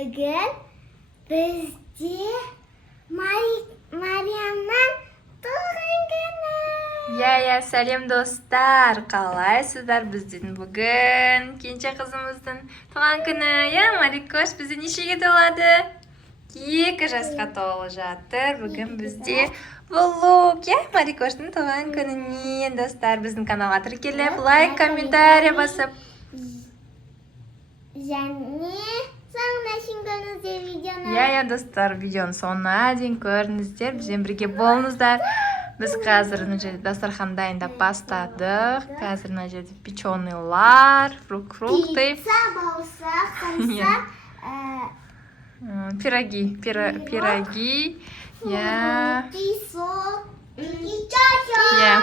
Bugün bizde Mariam'dan doğum günü. Ya сәлем достар, қалайсыздар? Біздің бүгін кенже қызымыздың туған күні. Я, Марикош, бізде нешеге толады? 2 жасқа толып жатыр. Бүгін бізде влог, я, Марикоштың туған күніне. Достар, біздің каналға тіркеліп, лайк, комментарий басып. Және соңына шейін көріңіздер видеоны. Я, достар, видеоны соңына дейін көріңіздер. Бізбен бірге болыңыздар. Біз қазір мына жерде дастархан дайындап бастадық. Қазір мына жерде печеныйлар, фрукты. Пицца болса, қанса, пироги. Я. песок, Я.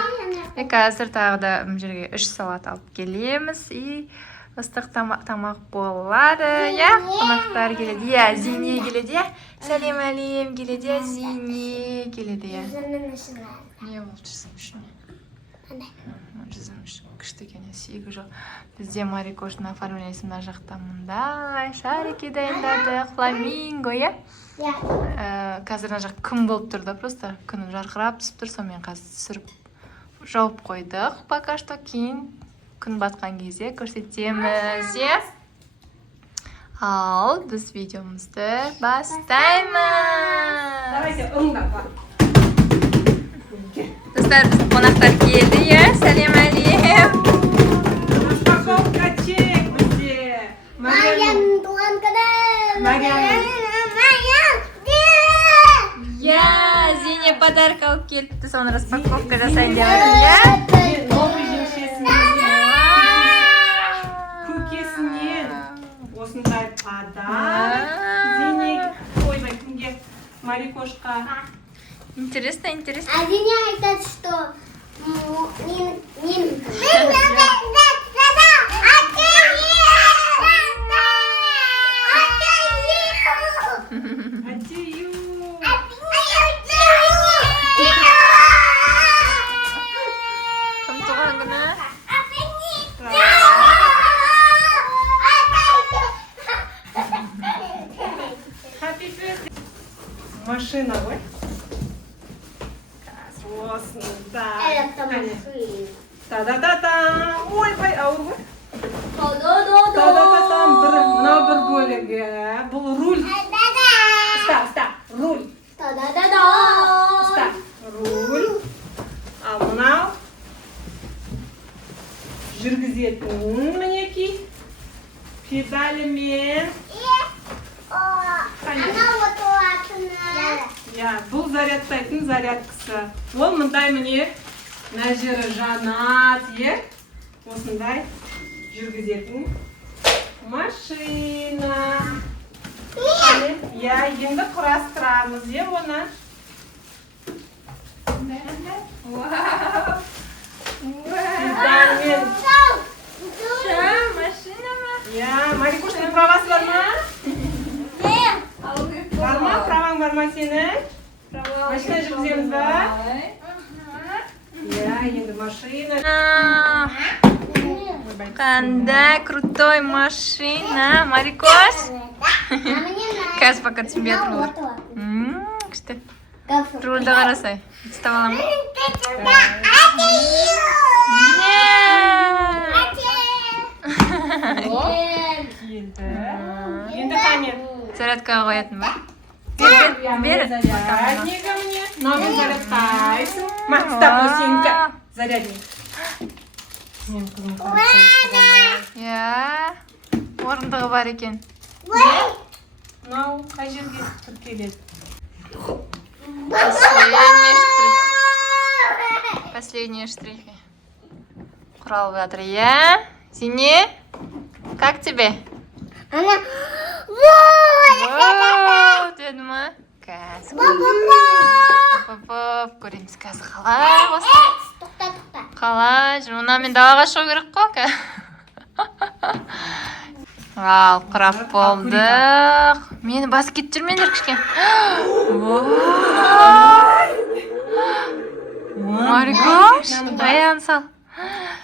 Қазір тағы да мына жерге 3 салат алып келеміз. И ыстық тамақ болады. Я, қонақтар келеді. Я, Зине келеді. Я, сәлем әлем келеді. Я, Зине келеді. Я. Не болып жүзім үшін? Жүзім үшін күшті екен, сүйегі жоқ. Бізде Марикоштың оформлениесі мына жақта мындай шарики дайындадық, фламинго, я? Қазір мына жақ күн болып тұр да, просто күн жарқырап түсіп тұр, сонымен қазір түсіріп жауып қойдық. Пока что кейін күн батқан кезде көрсетеміз, я? Ал, біз видеомызды бастаймыз. Давайте ыңдап. Достар, біздің қонақтар келді, я? Сәлем әлем. Распаковка чек бізде. Mariam туған күні. Я, Зине подарок алып келіпті, соны распаковка жасайын деп жатыр, я? Новый жемшесінен, көкесінен осындай подарок. Зине, ойбай, кімге? Марикошқа. Интересно. Азине айтады, что мен Атею. Кім туған күні? Happy birthday. Машина ғой. Осындай. Та-да-да-да. Ойбай, ауыр ғой. Та-да-да-да. Мынау бір бөлігі. Бұл руль. Ұста, руль. Ұста, руль. Ал мынау жүргізетін мінекей. Педалімен. Бұл зарядтайтын зарядкасы. Ол мындай міне мына жері жанат, осындай жүргізетін машина. Енді құрастырамыз, оны. Педальмен. Машина ма? Марикоштың правасы бар ма? Бар ма? Праваң бар ма сенің? Машина жүргіземіз ба? Енді машина. Қандай крутой машина, Марикош. Қазір пока түсінбей жатыр олар. Күшті. Рульді қарасай. Ұстап аламын. Енді қане? Зарядкаға қоятын ба? Бері. Заряднегі мне. Мынаумен зарядтайсың. Мақтап өсенкі. Зарядник. Мен қызым қарасың. Я, орындығы бар екен. Мынау қай жерге тіркеледі? Последние штрихи. Құралып жатыр, я? Зине, как тебе? Деді ма? Қазір. Көреміз қазір қалай осы. Қалай жүр, мен далаға шығу керек қой. Ал, құрап болдық. Мені басып кетіп жүрмеңдер кішкен. Марикош, аяғын сал.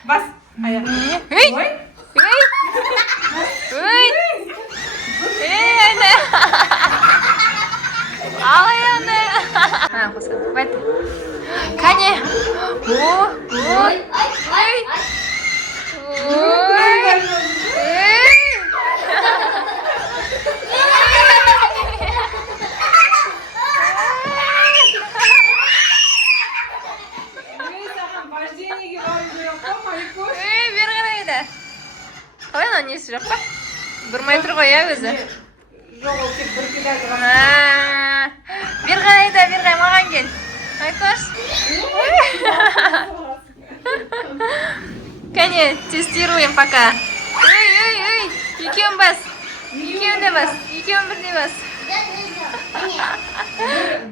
Бас, аяқ. Ой! Ayda. Al ayağını. Ha, қосады. Байт. Кәне. Ой. Вождениеге барып жүріп па, Марикош? Бері қарайды. Қалай анау несі жоқ па? Бұрмай тұр ғой, өзі. Жоқ, ол тек бір келеді ғана. Бері қарайды, маған кел. Марикош. Кәне, тестируем пока. Ой. Екеуін бас. Екеуін бірде бас.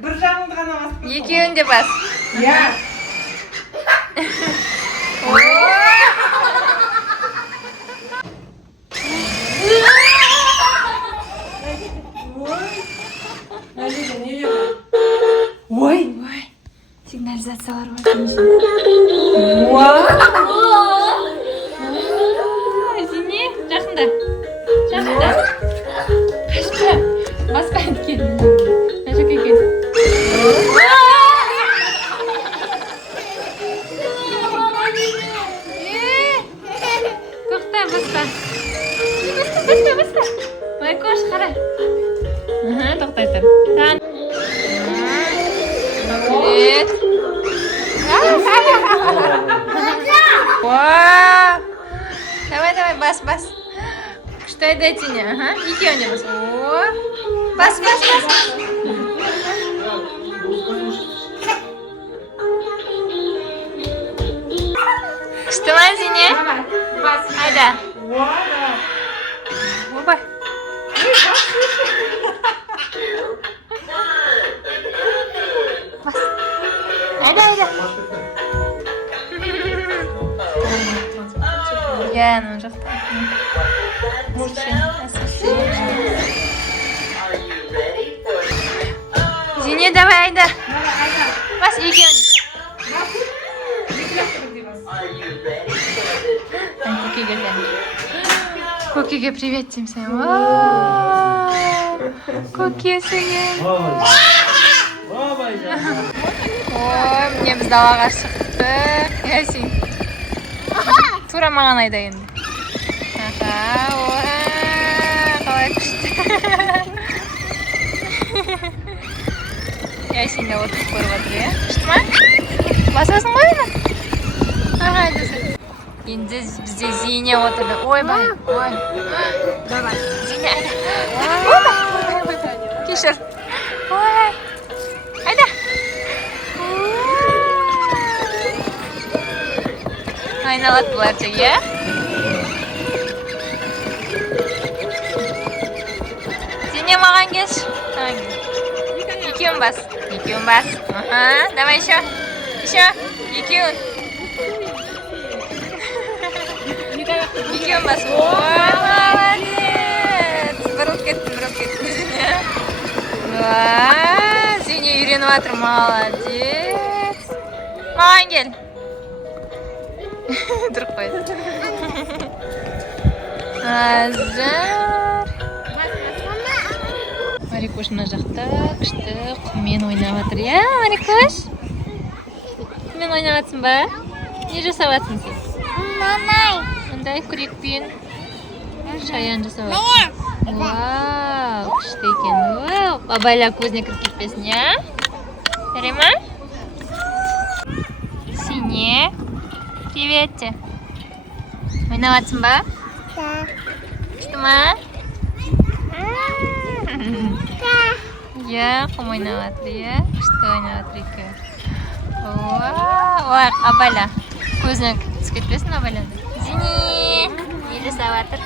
Бір жағыңды ғана басып. Екеуін де бас. Я. Ой. Сигнализациялар бар. Зине, жақында. Қашпа. Баспайды кел. Мына жаққа кел. Тоқта, баспа. Марикош, қара. Тоқтай тұр. Привет. Давай, бас. Күшті айдайды не? Екеуіне бас. Бас. Күшті ма, Зине? Айда. Опа. Бас. Айда. Я, ну жақта. Зине, давай, айда. Бас, екеуін. Көкеге привет деймін сен. Көкесіге. Ой, міне біз далаға шықтық. Ясин. Тура маған айда енді. Қалай күшті. Ясин де отырып көріп отыр, е? Күшті ма? Басасың ғой ені? Айдасы. Енді бізде Зине отырды. Ойбай. Давай. Зине, айда. Ойбай. Кешір. Ой. Айда. Айналады бұлар тек, е? Зине, маған келші. Екеуін бас. Давай еще. Екеуін. Екеуін бас. Молодец. Бұрылып кеттім Зине. Зине үйреніп жатыр, молодец. Маған кел. Тұрып қойды. Азар. Марикош мына жақта күшті құммен ойнап жатыр, иә, Марикош? Құммен ойнап жатсың ба? Не жасап жатсың сен? Мындай күрекпен шаян жасап жатсың. Вау, күшті екен. Абайлап көзіне кіріп кетпесін, иә? Жарай ма? Сине. Привет. Ойнап жатсың ба? Күшті ма? Ya, kamu oynamak ya. Күшті ойнап жатыр екеуі. Ой, Абайла. Көзіне түсіп кетпесін Абайланы. Зине. Не жасап жатыр?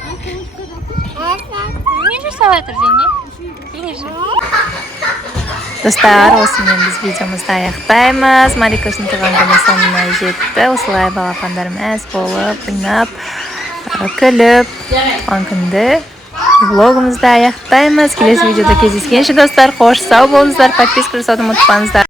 Не жасап жатыр, Зине? Достар, осымен біз видеомызды аяқтаймыз. Марикоштың туған күні соңына жетті. Осылай балапандар мәз болып, ойнап, күліп, туған күнді влогымызды аяқтаймыз. Келесі видеода кездескенше достар, қош сау болыңыздар, подписка жасауды ұмытпаңыздар.